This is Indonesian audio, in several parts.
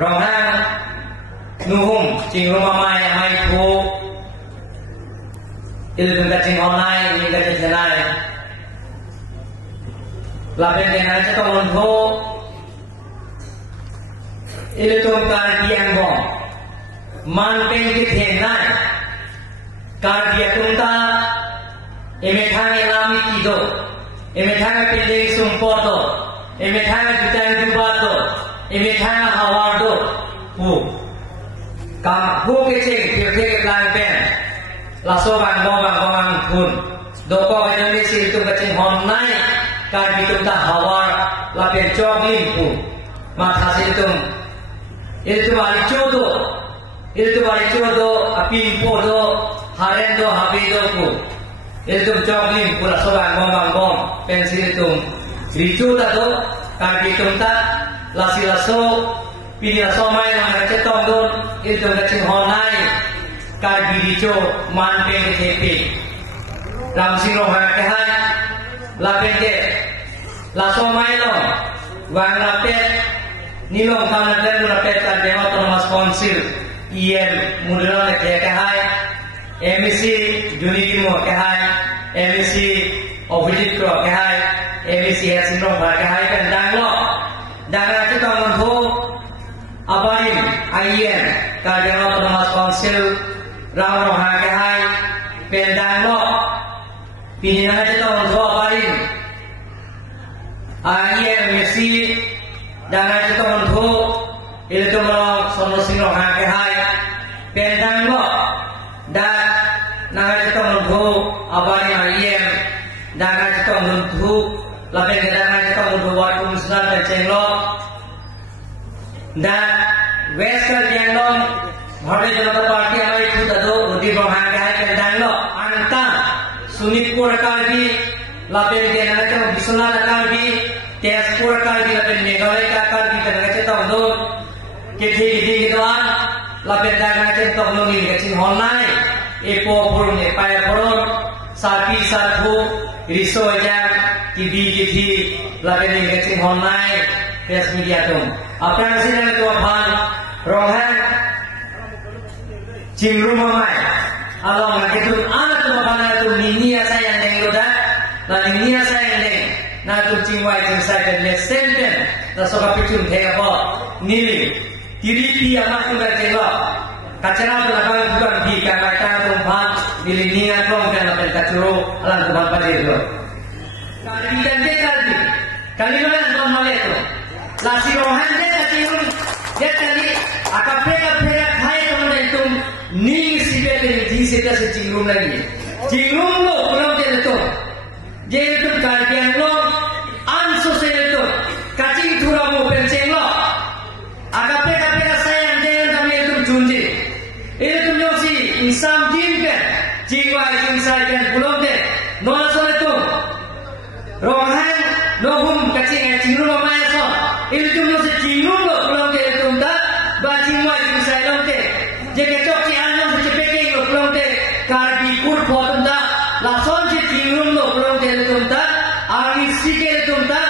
rohang nuhum cing rumah mai pu itu juga cing online ini kerja jalan lapen dengan cetok lonto itu tungkar diang bom manpeng kithenai kardia tungta emethang elami tido emethang pending sumpoto emethang bitang dubato emethang hawardo pu kam pu kecing pirte lang pen laso bang pun doko kajani situ kecing honai kardi tungta hawar lapen choglim pu mathasi itu bari chodo apin podo harendo habido pu itu joglim pula soban bom pensil itu ricu tado kaki tumta lasi laso pilih somai mana cetong don itu kecil honai kaki ricu manpeng tepi ramsing roh hai lapen ke laso mai lo wang lapet nilong kana dan lapet kan dewa Thomas Council IM mudra ke hai MEC Juniki mo ke hai MEC Office ko ke hai MEC Helsinong ba ke hai kan danglo dara chu tong ho abarin IM ka dewa Thomas Council rawro ha ke hai pen danglo pinina chu tong ho abarin IM MEC dara chu tong ho itu melong sono sino ha ke hai pen danglo dan naga kita menghu abani ayem naga kita menghu lapen naga kita menghu waktu musnah dan cenglo dan western jenglong Bharatiya Janata Party amai itu tado udi rohanga hai kendang lo anta sunitpur karbi lapen naga kita bisuna karbi tezpur karbi lapen meghalaya karbi naga kita menghu kiti doan lapen naga kita menghu ngecing honai epo purun epaya purun sapi sarpu riso jam tibi tibi lapen ngecing honai tes media tum apa yang sini itu apaan rohan cingru mamai along lagi tu anak tu apa tu ninia sayang deng loda la ninia sayang deng na tu cingwai cing saya dan senten na soka picun thega bo nili tiripi amak tu dah cenglo kacana tu nak bukan di kata tumpah nilainya tuang dan apa kacuru alam tumpah pada itu. Kali dan kali mana tuan malay tu, lasi rohan dia kacirun dia kali akapega hai tuan itu ni sibet di seta secingrum lagi. Cingrum lo pulau dia itu, dia itu kalian lo anso saya itu kacing turamu penceng lo, akapega sayang dia kami itu junji. Ini tu nyosi insam jinkan jiwa insai dan pulau deh nol soal itu rohan nohum kacing cingru mamai so ini tu nyosi cingru pulau deh itu dah bajiwa insai long deh jika cok cianam secepeke pulau deh karbi kur potong dah langsung cingru pulau deh itu dah angin sikit itu dah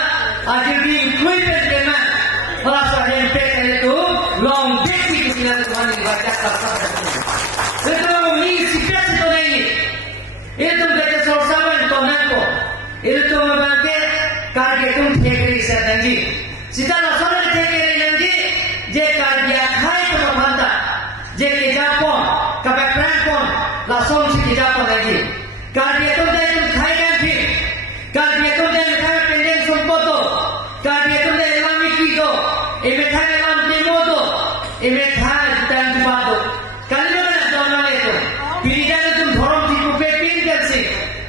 ajibi kuipen dengan merasa hempek itu long deh kita Tuhan dibaca kata itu mengisi pes itu lagi itu kerja sosial itu itu membantu karya itu tegri sedanji sita langsung tegri nanti je karya hai itu membantu je kejapon kapepran langsung si kejapon lagi karya itu dari hai nanti karya itu dari hai pendek sumpoto karya itu dari lami kito emetai lam demodo emetai dan dibatu kali mana tuan itu pilihan itu dorong di kupepin kasi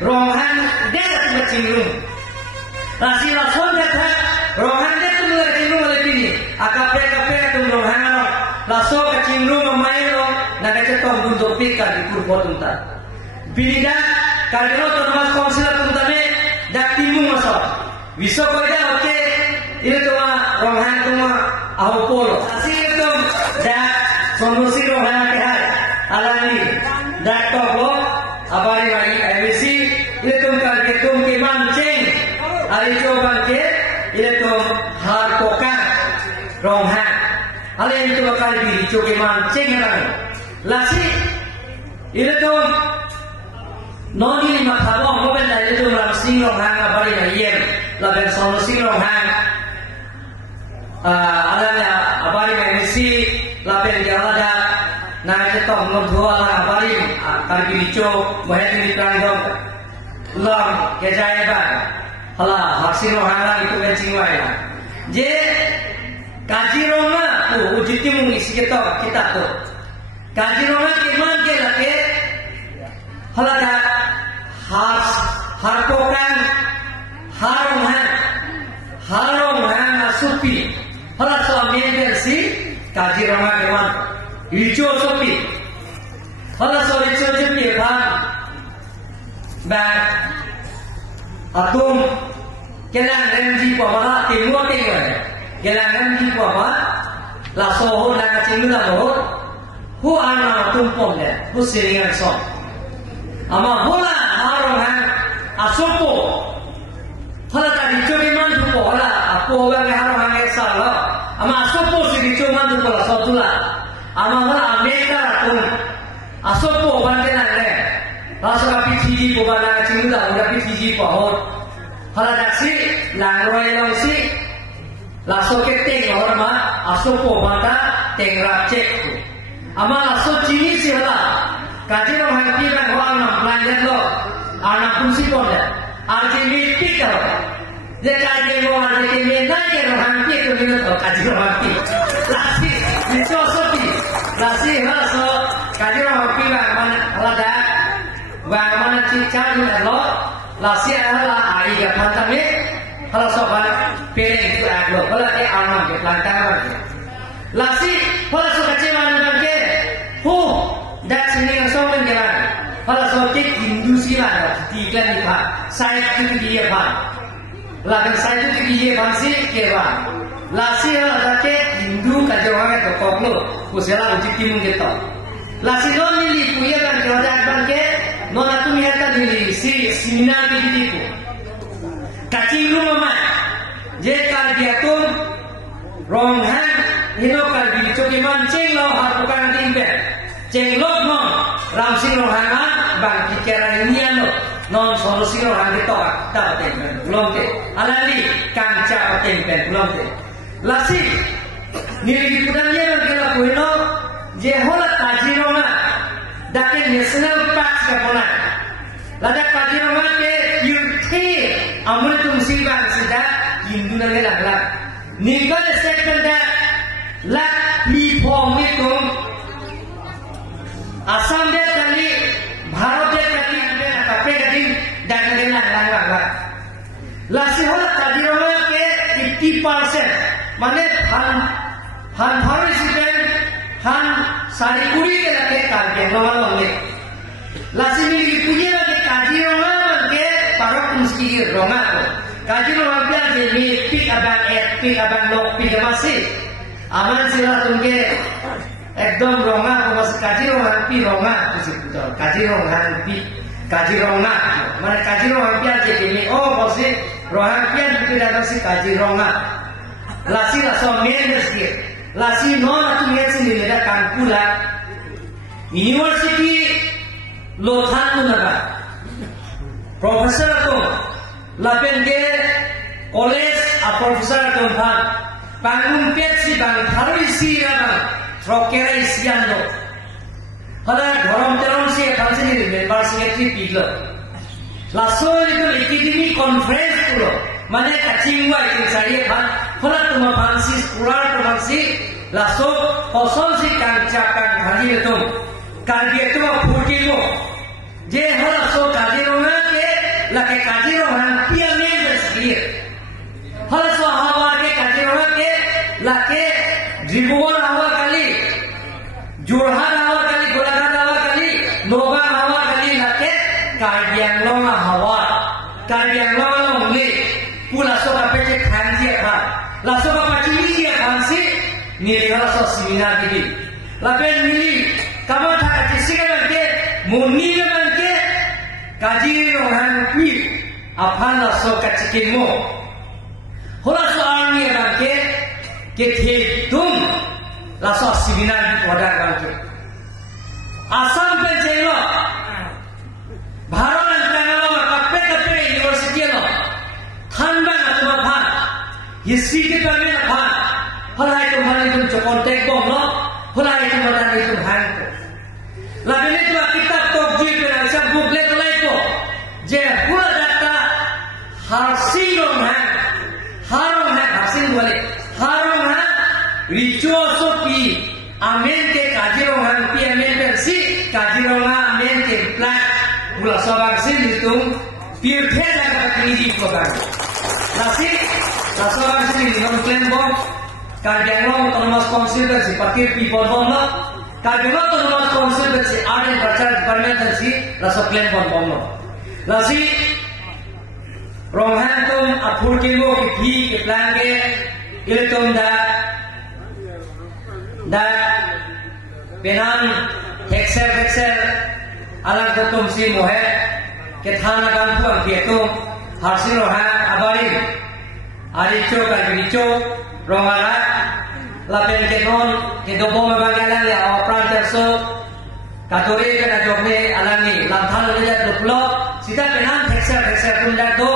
rohan dia tu cingrum nasi langsung dia rohan dia tu cingrum oleh ini akape tu rohan langsung cingrum memain lo nak cetok untuk pikir di kurpot unta pilihan kalau Thomas Council unta ni dak timu masuk bisa kau dah okey ini tu rohan tu ahu polo nasi itu dak solusi rohan kehar alami dak toko abari lagi IBC itu karena ke mancing hari coba ke itu har kokang rohan Alin itu bakal dicoba mancing orang. Lasi itu noni makhluk mobil dari itu dalam singlong hang apa ini yen, laben solo singlong hang. Alanya apa ini si laben jawada. Nah itu toh ngedua lah apa ini kalau dicoba banyak diperangkap. Long kejayaban. Halah singlong hang itu kencing wae. Je Kaziranga ujiti mungisi kita tu. Kaziranga iman ke lake halada harpokan harongan asupi halad so ambil si Kaziranga iman ijo supi halad so ijo supi kan bang atum kelang renji pamala timua kelang gelangan di bawah, la soho na kacing la boh, hu ana tumpom deh, hu seringan son. Ama hola harongan asupo, hola tadi coba mantu hola, aku orang harongan esal lo, ama asupo sih coba mantu hola sotula, ama hola Amerika tu, asupo bantenan deh, langsung api tiji bawah na kacing la, udah api tiji bawah, hola daksi, langroy langsi. Laso keteng orang mah asopo mata tengrap cek. Ama laso cini sih lah. Kaji orang happy kan orang nak belanja lo, anak fungsi pun dah. Arti mimpi kalau. Dia kaji orang ada kemana je orang happy tu minat tu kaji orang happy. Lasi, itu sopi. Lasi laso kaji orang happy mana kalau dah, mana cincang minat lo. Lasi adalah air gapanta ni. Kalau sobat piring itu aglo, kalau dia alam ke pelantaran. Lasi, kalau suka cewek bangke, dah sini yang sobat jalan. Kalau sobat Hindu sih lah, tiga ni pak, saya itu dia pak. Lagan saya itu dia pak sih kewan. Lasi ada ke Hindu kajawan itu koklo, kusela uji timun gitu. Lasi non milih punya kan kerja bangke, non aku melihat milih si seminar gitu. Kacing rumah, jika dia tu rongan, ini kalau dicoba mancing lo harus bukan timbe, cenglok no, ramsing rongan, bang pikiran ini lo, non solusi rongan kita tak tempe, belum te, alami kanca tempe, belum te, lasi, ni budaya kita punya, jehola kaji rongan, dapat national park sekolah, lada kaji rongan ke UT. Amul tu musibah sudah Hindu nang lagla. Nikal statement dah lak reform itu Assam dia kali Bharat dia kali ada apa kali dan lagla. Lasi hola tadi orang ke 50% mana han Bharat sistem han sari kuri ke lagi karya lawan ni. Lasi ni punya lagi kaji orang ke para kunci ronga tu. Kaji orang biar jadi pik abang lok pik masih. Aman sila tungge ekdom ronga masih kaji orang pi ronga tu betul. Kaji ronga. Mana kaji orang biar jadi ni masih ronga biar tidak masih kaji ronga. Lasi langsung mendes dia. Lasi non tu ni sini ada kampula. University Lothan tu naga. Profesor tu, lapen ke college profesor tu kan, bangun peti bangun hari isi kan, trokera isian tu. Kalau orang si kan sini member secretary pilih. Langsung itu academic conference tu, mana kacing wa itu saya kan, kalau tu mafansi sekolah tu mafansi, langsung kosong si kancakan hari itu, kerja tu putih tu. Je hala so Kaziranga ke lake Kaziranga pia members dia. Hala so hawa ke Kaziranga ke lake Dribuan hawa kali, Jorhat hawa kali, Golaghat hawa kali, Noga hawa kali lake Karbiang longa hawa, Karbiang longa longle. Pula so kapece kanji apa, la so kapacini dia kansi ni hala so seminar di. Lake ni kamu tak kisikan ke muni kaji orang pi apa nak so kacikmu, hola so army orang ke thedum laso seminar di wadah kantor. Asam penjelo, Bharat dan Bangalore kape university lo, Hanban atau Bhan, history kita ni Bhan, halai tu Bhan itu cokon tekbom lo, halai itu Bhan itu Bhan ko. Lalu itu kitab tokji penasa booklet lo itu, je pura data harsing dong harum harsing boleh, harum ritual sopi. Amen ke kajirongan pi amen versi kajirongan amen ke plan pula sobang sin itu pirte jaga kini program nasi sobang sin non plan bom karjang autonomous council versi pakir people bom lo karjang autonomous council versi art and culture department versi laso plan bom lo nasi rohan tum apur ke mo ke pi ke plan ke iletum dan penang hexer alang ketum si mohe kethana kan puang kietu harsin rohan abari aricho kalbicho romala lapen kenon ke dobo magalan ya opran terso katore ke najokne alangi lamthal leja duplo sida penang hexer tunda do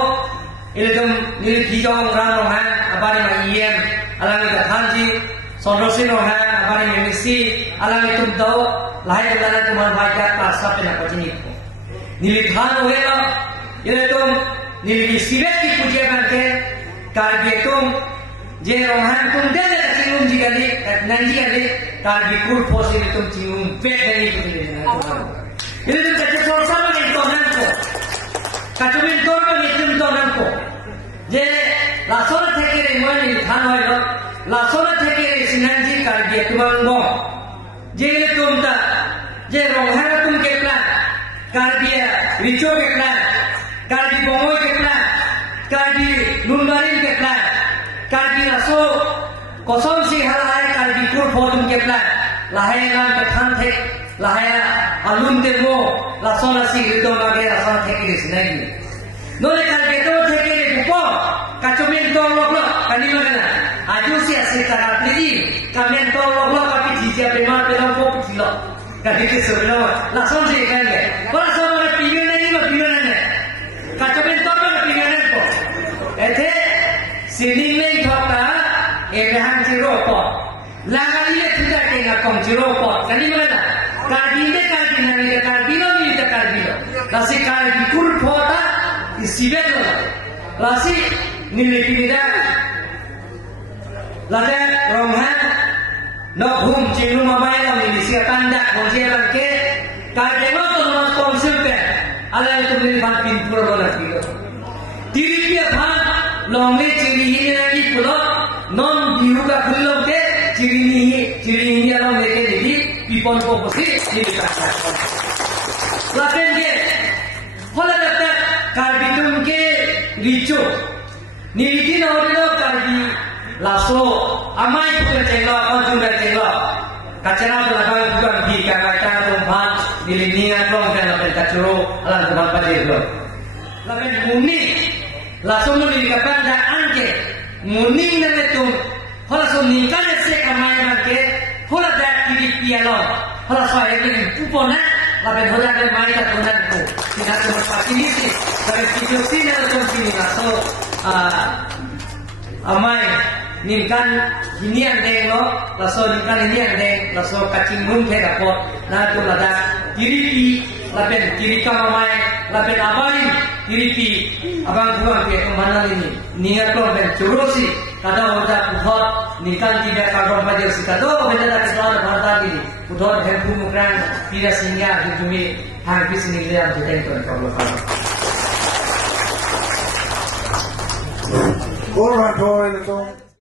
ilum nil kijong ran rohan abari ma iem alangi kathanji Sonrosin rohan abang yang mesti alam itu tahu lahir dalam tuan baca pasal penakut ini. Nilithan wela, ini tu nilit sirat dipujikan ke karbiatum je rohan tum dia cingum jika ni nanti ada karbikur posin tum cingum pet dari itu ni. Ini tu kacau sama ni tuan ko, kacau min tuan itu tuan ko. Je lasor theke iman nilithan wela. Lasona theke sinanji karbiya tumang bo jele tumta je rohana tum ke plan karbiya richo ke plan karbi bomoy ke plan karbi nungarin ke plan karbi laso kosom si halai karbi kur photum ke plan lahai nam ke than thek lahai alun de mo lasona si rito mage lasona theke sinanji nole karbi to theke ni bupo kacumin to loklo kani mana Aju si asyik cara pilih, kami tolong lo tapi jijia prima pelang kok pilih, kami kesulitan, langsung sih kan ya, kalau sama pilih ni, kacau bentor lo pilih ni kok, itu sini ni thokta, ehang jiro kok, langali le tidak kena kong jiro kok, kani mana, karbino ni, nasi karbi kur thota, isiben lo, nasi nilai tidak. Lalu rohan nak hum cinu mamai lah ni siapa tanda kongsi bangke karena tu nak kongsi pe ala itu beri bang pintur bola kilo diri dia bang longme ciri ini lagi pulau non diuga pulau ke ciri ini alam mereka jadi pipon koposi jadi kasar lalu dia kalau ada karbitum ke ricu nilai orang karbi laso amai bukan cenglo kau juga cenglo kacana belakang bukan di kacana tumpah nilainya dong kan lapen kacuro alam tumpah pada itu lapen muni laso muni kapan dah angke muni nene tu kalau laso nikah nese amai angke kalau dah kiri pialo kalau saya ini pupona lapen hoda ada mai tak tunan ku tidak sempat ini sih lapen video sini laso sini laso amai Nimkan ini yang deng lo, laso nimkan ini yang deng, laso kacing mung ke dapot, nah tu lada kiri lapen kiri kamai, lapen abari kiri abang buang ke kemana ini, niat lo ben curusi, kada oda puhot, nimkan tidak karbon pajar si kado, benda tak kesalahan bahasa ini, puhot helpu mukran tidak singgah hidumi hampir sini dia jadi tuan kalau kalau. Orang tua itu